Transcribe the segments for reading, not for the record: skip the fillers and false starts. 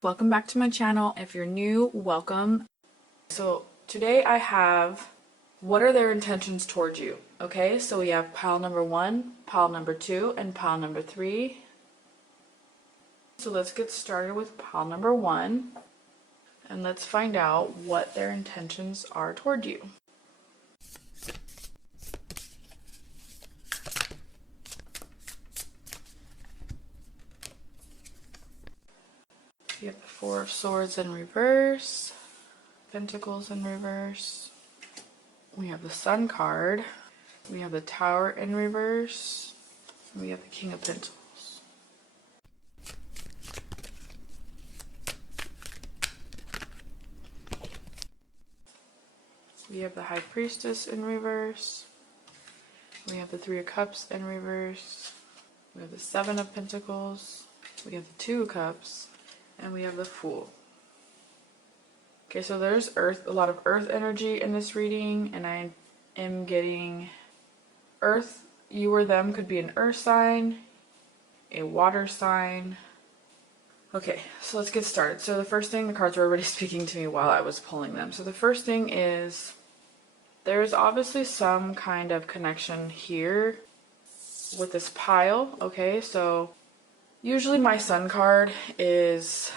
Welcome back to my channel. If you're new, welcome. So today I have, what are their intentions towards you? Okay, so we have pile number 1, pile number 2, and pile number 3. So let's get started with pile number 1, and let's find out what their intentions are toward you. We have the Four of Swords in reverse, Pentacles in reverse. We have the Sun card. We have the Tower in reverse. And we have the King of Pentacles. We have the High Priestess in reverse. We have the Three of Cups in reverse. We have the Seven of Pentacles. We have the Two of Cups. And we have the Fool. Okay, so there's a lot of earth energy in this reading, and I am getting earth. You or them could be an earth sign, a water sign. Okay, so let's get started. So the first thing, the cards were already speaking to me while I was pulling them. So the first thing is, there's obviously some kind of connection here with this pile. Okay, so usually my Sun card is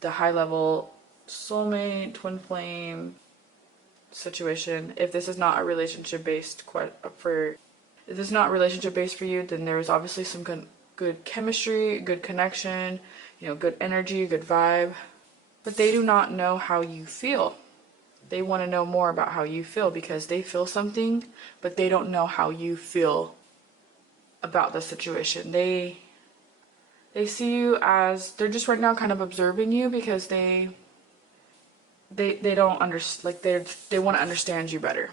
the high level soulmate, twin flame situation. If this is not a relationship based for you, then there's obviously some good chemistry, good connection, good energy, good vibe. But they do not know how you feel. They want to know more about how you feel because they feel something, but they don't know how you feel about the situation. They see you as, they're just right now kind of observing you because they don't understand, like they want to understand you better.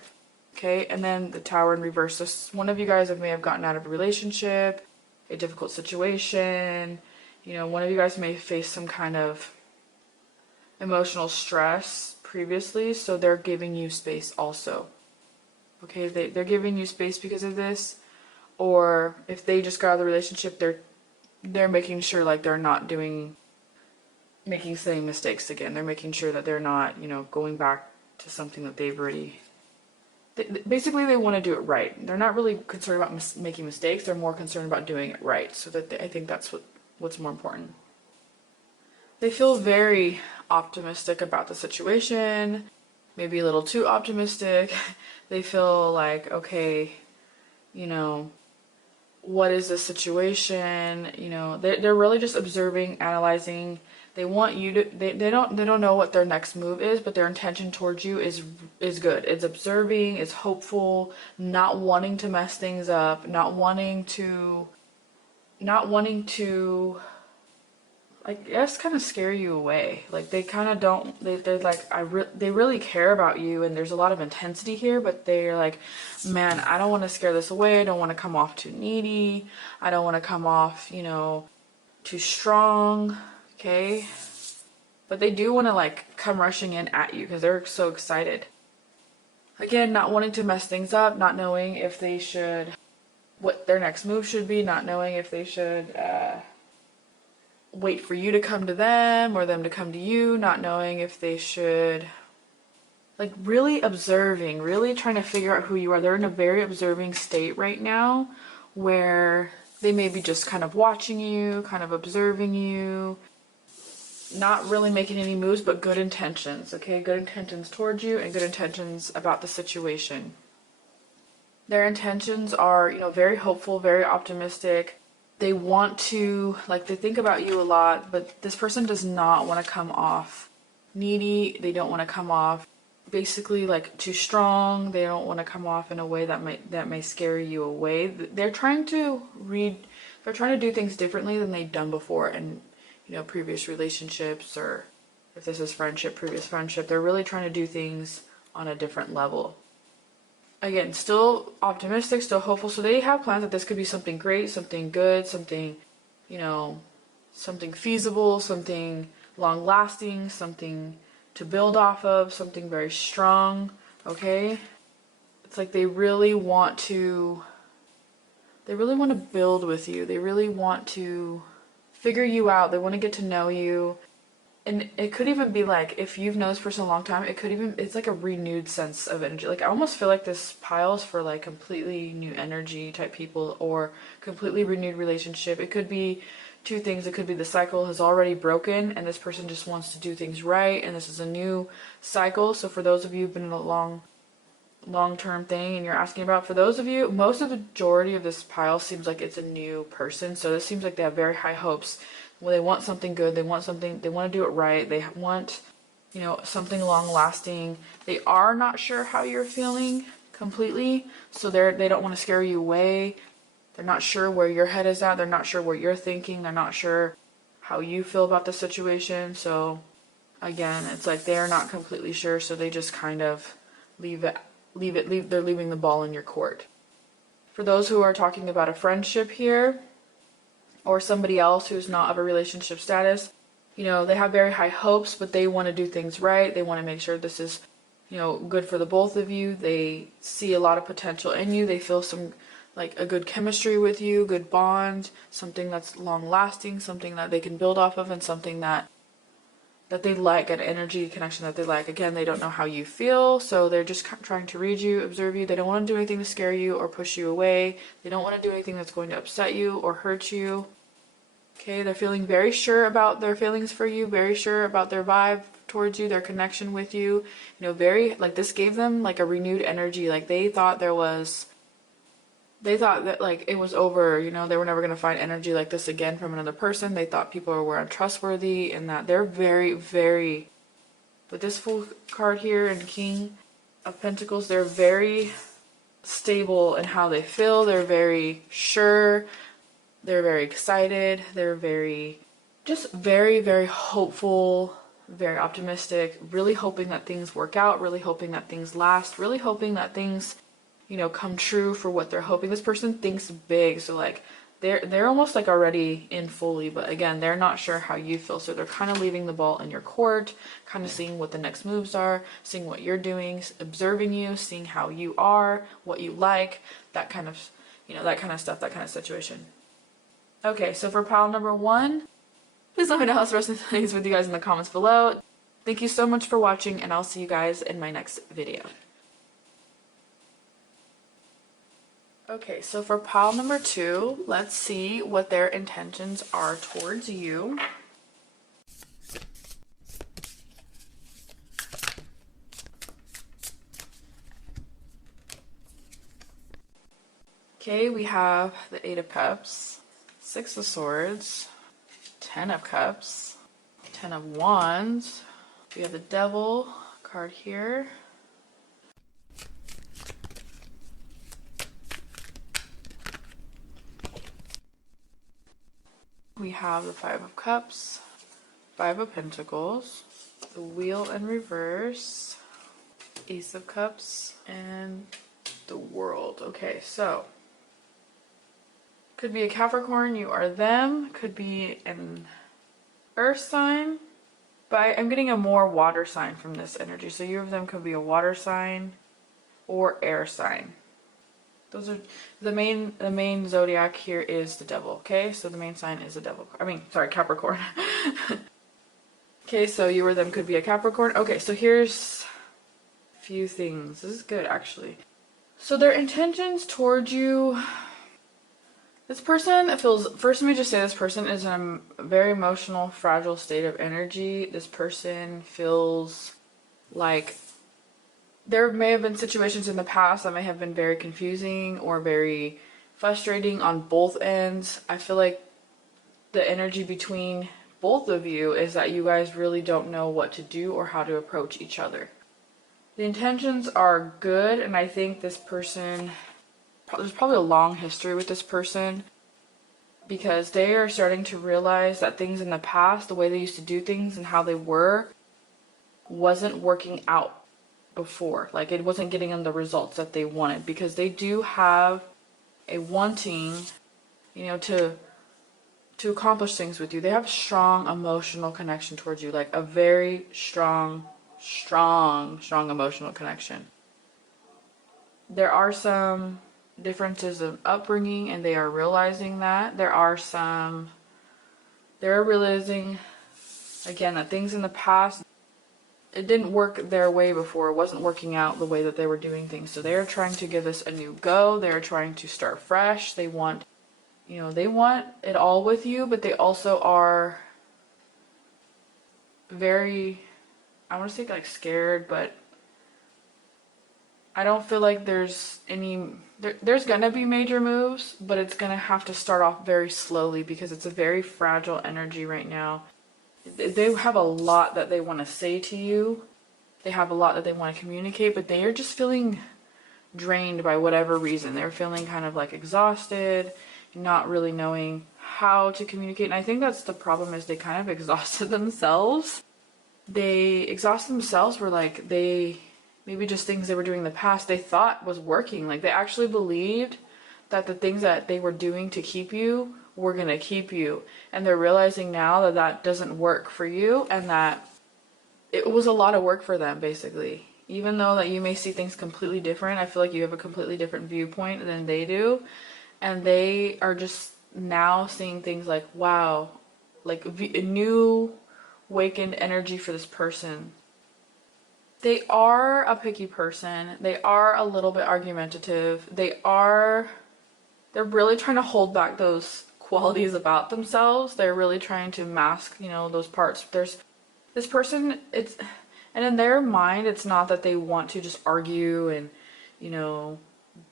Okay, and then the Tower in reverse. So one of you guys may have gotten out of a relationship, a difficult situation. One of you guys may face some kind of emotional stress previously, so they're giving you space also. Okay, they're giving you space because of this, or if they just got out of the relationship, they're making sure like they're not making same mistakes again. They're making sure that they're not, going back to something that they've already. Basically, they want to do it right. They're not really concerned about making mistakes. They're more concerned about doing it right. So that I think that's what's more important. They feel very optimistic about the situation, maybe a little too optimistic. They feel like, okay, what is the situation? They're really just observing, analyzing. They want you to, they don't know what their next move is, but their intention towards you is good. It's observing, it's hopeful, not wanting to mess things up, not wanting to I guess kind of scare you away. Like they kind of don't, they're like, they really care about you, and there's a lot of intensity here, but they're like, man, I don't want to scare this away. I don't want to come off too needy. I don't want to come off, too strong. Okay. But they do want to like come rushing in at you because they're so excited. Again, not wanting to mess things up, not knowing if they should, what their next move should be, not knowing if they should, wait for you to come to them or them to come to you, not knowing if they should, like really observing, really trying to figure out who you are. They're in a very observing state right now where they may be just kind of watching you, kind of observing you, not really making any moves, but good intentions, okay? Good intentions towards you and good intentions about the situation. Their intentions are, very hopeful, very optimistic. They want to, like, they think about you a lot, but this person does not want to come off needy. They don't want to come off basically like too strong. They don't want to come off in a way that may scare you away. They're trying to do things differently than they've done before in, previous relationships, or if this is friendship, previous friendship. They're really trying to do things on a different level. Again, still optimistic, still hopeful. So they have plans that this could be something great, something good, something, something feasible, something long lasting, something to build off of, something very strong. Okay. It's like they really want to build with you. They really want to figure you out. They want to get to know you. And it could even be like, if you've known this person a long time, it's like a renewed sense of energy. Like, I almost feel like this pile is for like completely new energy type people or completely renewed relationship. It could be two things. It could be the cycle has already broken and this person just wants to do things right and this is a new cycle. So for those of you who've been in a long-term thing and you're asking about, for those of you, most of the majority of this pile seems like it's a new person. So this seems like they have very high hopes. Well, they want something good, they want to do it right, they want, you know, something long lasting. They are not sure how you're feeling completely, so they don't want to scare you away. They're not sure where your head is at, they're not sure what you're thinking, they're not sure how you feel about the situation. So again, it's like they're not completely sure, so they just kind of they're leaving the ball in your court. For those who are talking about a friendship here, or somebody else who's not of a relationship status, you know, they have very high hopes, but they want to do things right. They want to make sure this is, you know, good for the both of you. They see a lot of potential in you. They feel some, like, a good chemistry with you, good bond, something that's long lasting, something that they can build off of, and something that they like, an energy connection that they like. Again, they don't know how you feel, so they're just trying to read you, observe you. They don't want to do anything to scare you or push you away. They don't want to do anything that's going to upset you or hurt you. Okay, they're feeling very sure about their feelings for you, very sure about their vibe towards you, their connection with you. You know, very, like, this gave them like a renewed energy. Like, they thought that like it was over, you know, they were never going to find energy like this again from another person. They thought people were untrustworthy, and that they're very, very, with this Fool card here and King of Pentacles, they're very stable in how they feel. They're very sure. They're very excited. They're just very, very hopeful, very optimistic, really hoping that things work out, really hoping that things last, really hoping that things, you know, come true for what they're hoping. This person thinks big, so like they're almost like already in fully, but again, they're not sure how you feel, so they're kind of leaving the ball in your court, kind of seeing what the next moves are, seeing what you're doing, observing you, seeing how you are, what you like, that kind of, you know, that kind of stuff, that kind of situation. Okay, so for pile number 1, please let me know how this resonates with you guys in the comments below. Thank you so much for watching, and I'll see you guys in my next video. Okay, so for pile number 2, let's see what their intentions are towards you. Okay, we have the 8 of Cups, 6 of Swords, 10 of Cups, 10 of Wands. We have the Devil card here. We have the 5 of Cups, 5 of Pentacles, the Wheel in reverse, Ace of Cups, and the World. Okay, so could be a Capricorn, you are them. Could be an Earth sign, but I'm getting a more water sign from this energy. So you of them could be a water sign or air sign. Those are the main zodiac here is the Devil. Okay, so the main sign is the Devil. Capricorn. Okay, so you or them could be a Capricorn. Okay, so here's a few things. This is good, actually. So their intentions towards you. This person feels, first let me just say, this person is in a very emotional, fragile state of energy. This person feels like there may have been situations in the past that may have been very confusing or very frustrating on both ends. I feel like the energy between both of you is that you guys really don't know what to do or how to approach each other. The intentions are good, and I think this person, there's probably a long history with this person, because they are starting to realize that things in the past, the way they used to do things and how they were, wasn't working out before. Like, it wasn't getting them the results that they wanted, because they do have a wanting, you know, to accomplish things with you. They have a strong emotional connection towards you, like a very strong emotional connection. There are some differences of upbringing, and they are realizing that. There are some They're realizing, again, that things in the past, it didn't work their way before. It wasn't working out the way that they were doing things. So they're trying to give this a new go. They're trying to start fresh. They want, they want it all with you, but they also are very, I want to say like scared, but I don't feel like there's there's gonna be major moves, but it's gonna have to start off very slowly because it's a very fragile energy right now. They have a lot that they want to say to you. They have a lot that they want to communicate, but they are just feeling drained by whatever reason. They're feeling kind of like exhausted, not really knowing how to communicate. And I think that's the problem, is they kind of exhausted themselves. They exhausted themselves for like maybe just things they were doing in the past they thought was working. Like they actually believed that the things that they were doing to keep you were going to keep you. And they're realizing now that that doesn't work for you, and that it was a lot of work for them, basically. Even though that you may see things completely different, I feel like you have a completely different viewpoint than they do. And they are just now seeing things like, wow, like a new awakened energy for this person. They are a picky person. They are a little bit argumentative. They're really trying to hold back those qualities about themselves. They're really trying to mask, those parts. There's this person, and in their mind, it's not that they want to just argue and,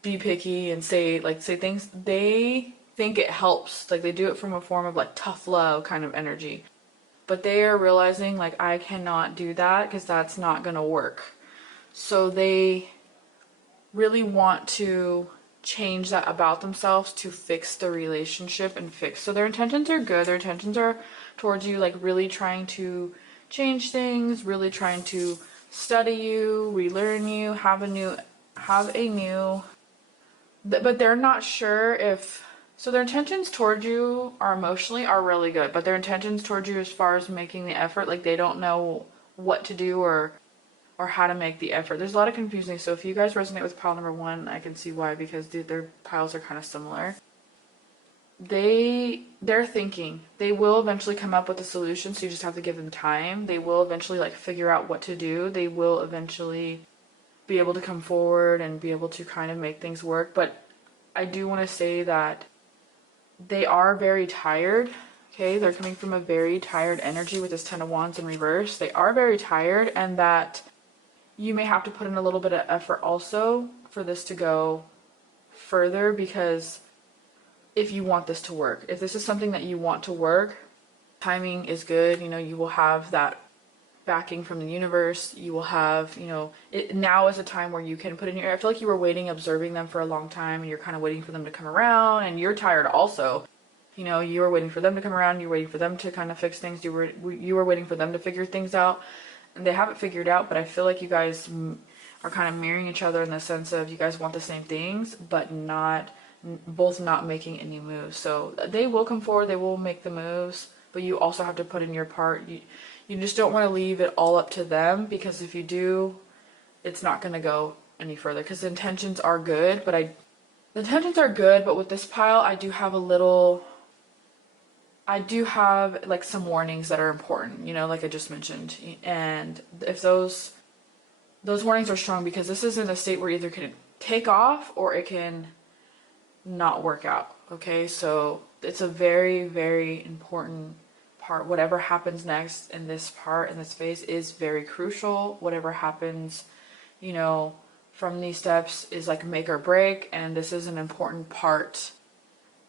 be picky and say things. They think it helps. Like they do it from a form of like tough love kind of energy. But they are realizing like, I cannot do that because that's not going to work. So they really want to change that about themselves to fix the relationship and fix. So their intentions are good. Their intentions are towards you, like really trying to change things, really trying to study you, relearn you, have a new, but they're not sure if, so their intentions towards you are emotionally are really good, but their intentions towards you as far as making the effort, like they don't know what to do or how to make the effort. There's a lot of confusing. So if you guys resonate with pile number 1, I can see why, because their piles are kind of similar. They're thinking they will eventually come up with a solution, so you just have to give them time. They will eventually like figure out what to do. They will eventually be able to come forward and be able to kind of make things work. But I do want to say that they are very tired. Okay, they're coming from a very tired energy with this 10 of Wands in reverse. They are very tired, and that you may have to put in a little bit of effort also for this to go further, because if you want this to work, if this is something that you want to work, timing is good. You will have that backing from the universe. You will have, now is a time where you can put in your, I feel like you were waiting, observing them for a long time, and you're kind of waiting for them to come around, and you're tired also. You were waiting for them to come around. You're waiting for them to kind of fix things. You were waiting for them to figure things out, and they haven't figured out. But I feel like you guys are kind of mirroring each other in the sense of you guys want the same things, but both not making any moves. So they will come forward. They will make the moves, but you also have to put in your part. You just don't want to leave it all up to them, because if you do, it's not going to go any further, because the intentions are good, but with this pile, I do have like some warnings that are important, like I just mentioned. And if those warnings are strong, because this is in a state where either can take off or it can not work out. Okay, so it's a very, very important part. Whatever happens next in this part, in this phase, is very crucial. Whatever happens, from these steps is like make or break, and this is an important part,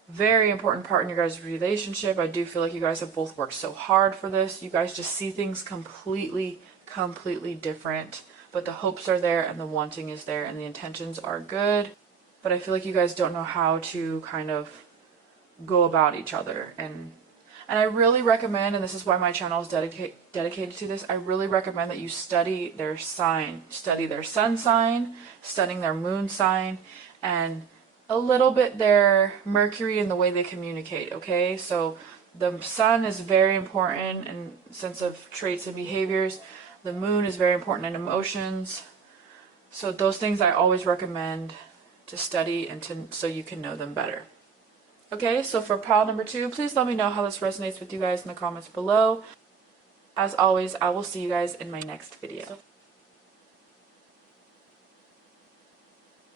very important part in your guys' relationship. I do feel like you guys have both worked so hard for this. You guys just see things completely different, but the hopes are there and the wanting is there and the intentions are good. But I feel like you guys don't know how to kind of go about each other. And I really recommend, and this is why my channel is dedicated to this, I really recommend that you study their sign, study their sun sign, studying their moon sign, and a little bit their Mercury and the way they communicate, okay? So the sun is very important in sense of traits and behaviors. The moon is very important in emotions. So those things I always recommend to study and so you can know them better. Okay, so for pile number 2, please let me know how this resonates with you guys in the comments below. As always, I will see you guys in my next video.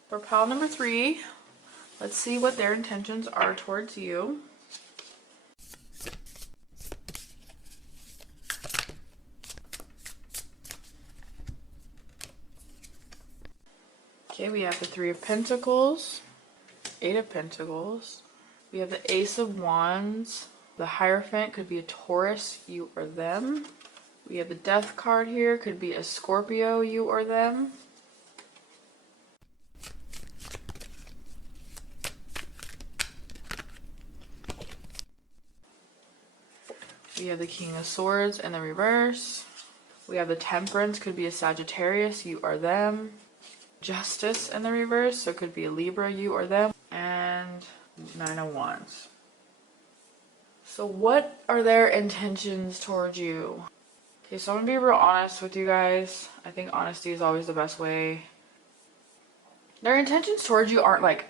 For pile number 3, let's see what their intentions are towards you. Okay, we have the 3 of Pentacles, 8 of Pentacles. We have the Ace of Wands. The Hierophant could be a Taurus, you or them. We have the Death card here, could be a Scorpio, you or them. We have the King of Swords in the reverse. We have the Temperance, could be a Sagittarius, you or them. Justice in the reverse, so it could be a Libra, you or them. And 9 of Wands. So what are their intentions towards you? Okay, so I'm gonna be real honest with you guys. I think honesty is always the best way. Their intentions towards you aren't like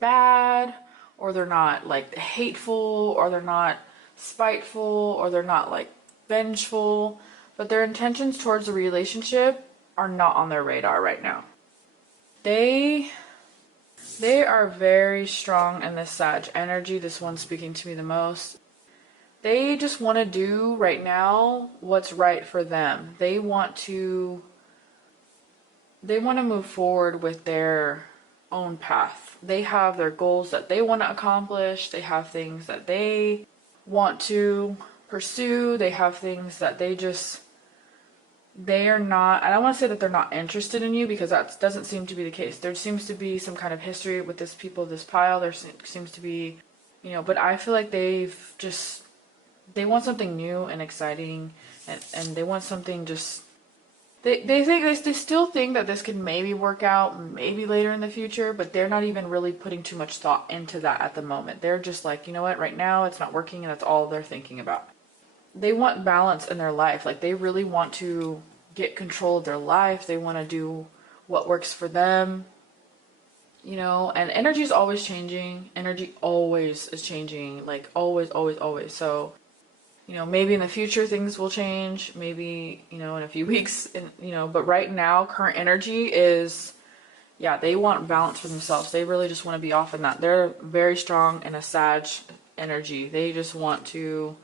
bad, or they're not like hateful, or they're not spiteful, or they're not like vengeful, but their intentions towards the relationship are not on their radar right now. They are very strong in this Sag energy. This one's speaking to me the most. They just want to do right now what's right for them. They want to move forward with their own path. They have their goals that they want to accomplish. They have things that they want to pursue. They have things that they are not, I don't want to say that they're not interested in you, because that doesn't seem to be the case. There seems to be some kind of history with this people, this pile. There seems to be, but I feel like they want something new and exciting, and they want something just, they still think that this could maybe work out, maybe later in the future, but they're not even really putting too much thought into that at the moment. They're just like, you know what, right now it's not working, and that's all they're thinking about. They want balance in their life. Like, they really want to get control of their life. They want to do what works for them, and energy is always changing. Energy always is changing, like always, always, always. So, maybe in the future things will change, maybe, in a few weeks, but right now, current energy is, yeah, they want balance for themselves. They really just want to be off in that. They're very strong in a Sag energy. They just want to,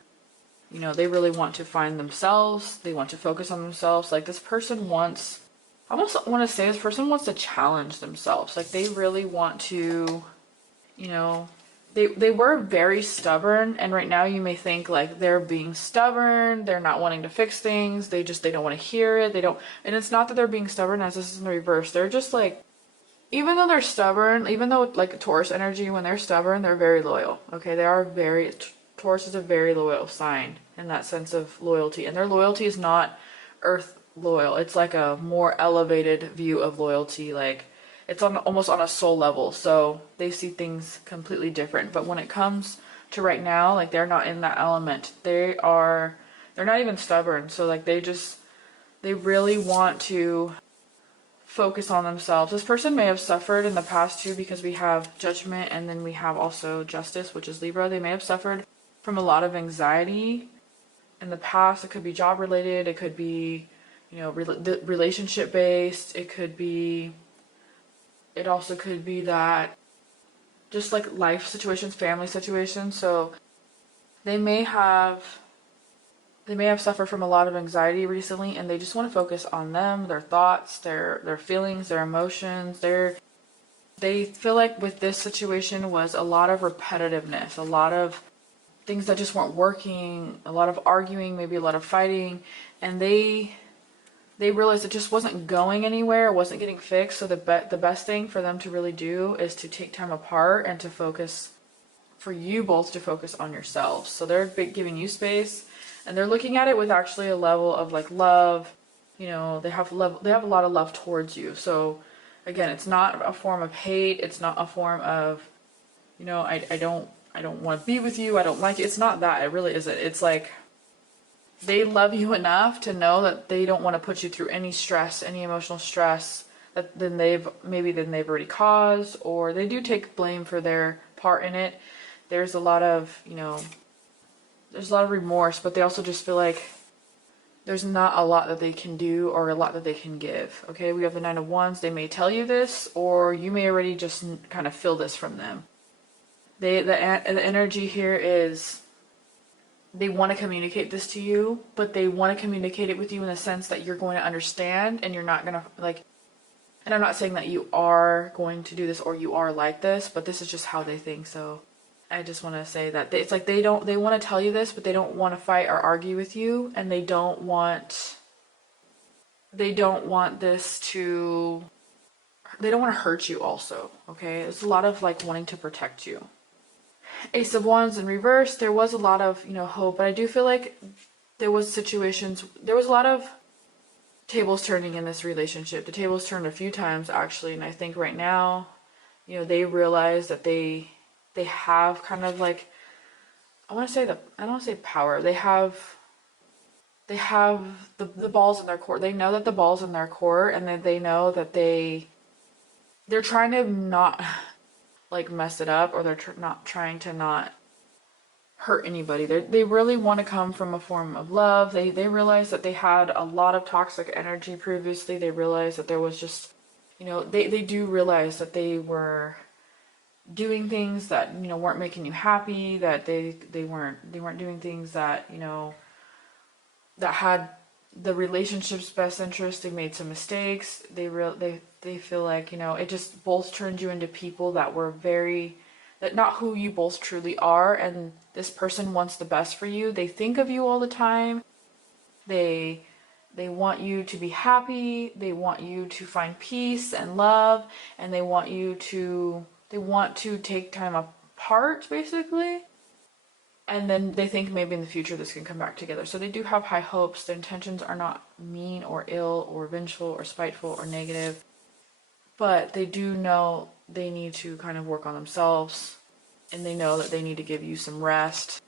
they really want to find themselves. They want to focus on themselves. Like, this person wants, I almost want to say this person wants to challenge themselves. Like, they really want to, they were very stubborn, and right now you may think like they're being stubborn, they're not wanting to fix things, they don't want to hear it, and it's not that they're being stubborn, as this is in the reverse. They're just like, even though they're stubborn, even though like Taurus energy, when they're stubborn, they're very loyal. Okay, Taurus is a very loyal sign in that sense of loyalty, and their loyalty is not earth loyal. It's like a more elevated view of loyalty. Like, it's almost on a soul level, so they see things completely different. But when it comes to right now, like, they're not in that element. They're not even stubborn. So like, they really want to focus on themselves. This person may have suffered in the past too, because we have Judgment and then we have also Justice, which is Libra. They may have suffered from a lot of anxiety in the past. It could be job related, it could be, relationship based, it also could be that just like life situations, family situations. So they may have suffered from a lot of anxiety recently, and they just want to focus on them, their thoughts, their feelings, their emotions. They feel like with this situation was a lot of repetitiveness, a lot of things that just weren't working, a lot of arguing, maybe a lot of fighting, and they realized it just wasn't going anywhere, it wasn't getting fixed. So the best thing for them to really do is to take time apart and to focus, for you both to focus on yourselves. So they're giving you space, and they're looking at it with actually a level of like love. They have a lot of love towards you. So again, it's not a form of hate. It's not a form of, I don't want to be with you, I don't like you. It's not that. It really isn't. It's like, they love you enough to know that they don't want to put you through any stress, any emotional stress that they've already caused, or they do take blame for their part in it. there's a lot of, there's a lot of remorse, but they also just feel like there's not a lot that they can do or a lot that they can give. Okay, we have the Nine of Wands. They may tell you this, or you may already just kind of feel this from them. The energy here is they want to communicate this to you, but they want to communicate it with you in the sense that you're going to understand and you're not going to like, and I'm not saying that you are going to do this or you are like this, but this is just how they think. So I just want to say that it's like they want to tell you this, but they don't want to fight or argue with you, and they don't want this to, they don't want to hurt you also, okay? It's a lot of like wanting to protect you. Ace of Wands in reverse, there was a lot of, hope, but I do feel like there was a lot of tables turning in this relationship. The tables turned a few times actually, and I think right now, they realize that they have kind of like, I don't want to say power. They have the balls in their court. They know that the ball's in their court, and then they know that they're trying to not like mess it up, or they're not trying to not hurt anybody. They really want to come from a form of love. They realize that they had a lot of toxic energy previously. They realize that there was just, they do realize that they were doing things that weren't making you happy, that they weren't doing things that that had the relationship's best interest. They made some mistakes. They feel like it just both turned you into people that were that not who you both truly are, and this person wants the best for you. They think of you all the time. They want you to be happy. They want you to find peace and love, and they want to take time apart, basically. And then they think maybe in the future this can come back together. So they do have high hopes. Their intentions are not mean or ill or vengeful or spiteful or negative. But they do know they need to kind of work on themselves. And they know that they need to give you some rest.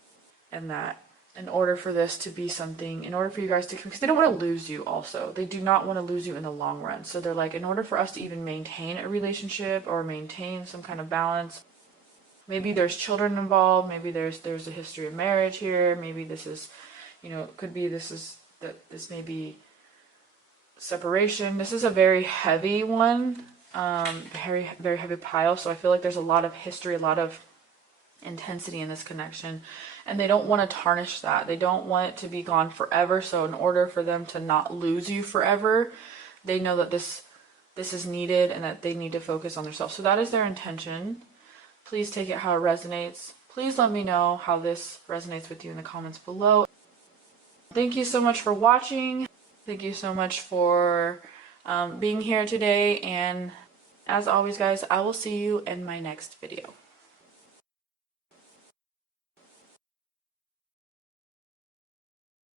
And that in order for this to be something, in order for you guys to, because they don't want to lose you also. They do not want to lose you in the long run. So they're like, in order for us to even maintain a relationship or maintain some kind of balance, maybe there's children involved, maybe there's a history of marriage here, maybe this is, could be this may be separation. This is a very heavy one, very, very heavy pile. So I feel like there's a lot of history, a lot of intensity in this connection, and they don't want to tarnish that. They don't want it to be gone forever. So in order for them to not lose you forever, they know that this is needed and that they need to focus on themselves. So that is their intention. Please take it how it resonates. Please let me know how this resonates with you in the comments below. Thank you so much for watching. Thank you so much for being here today. And as always, guys, I will see you in my next video.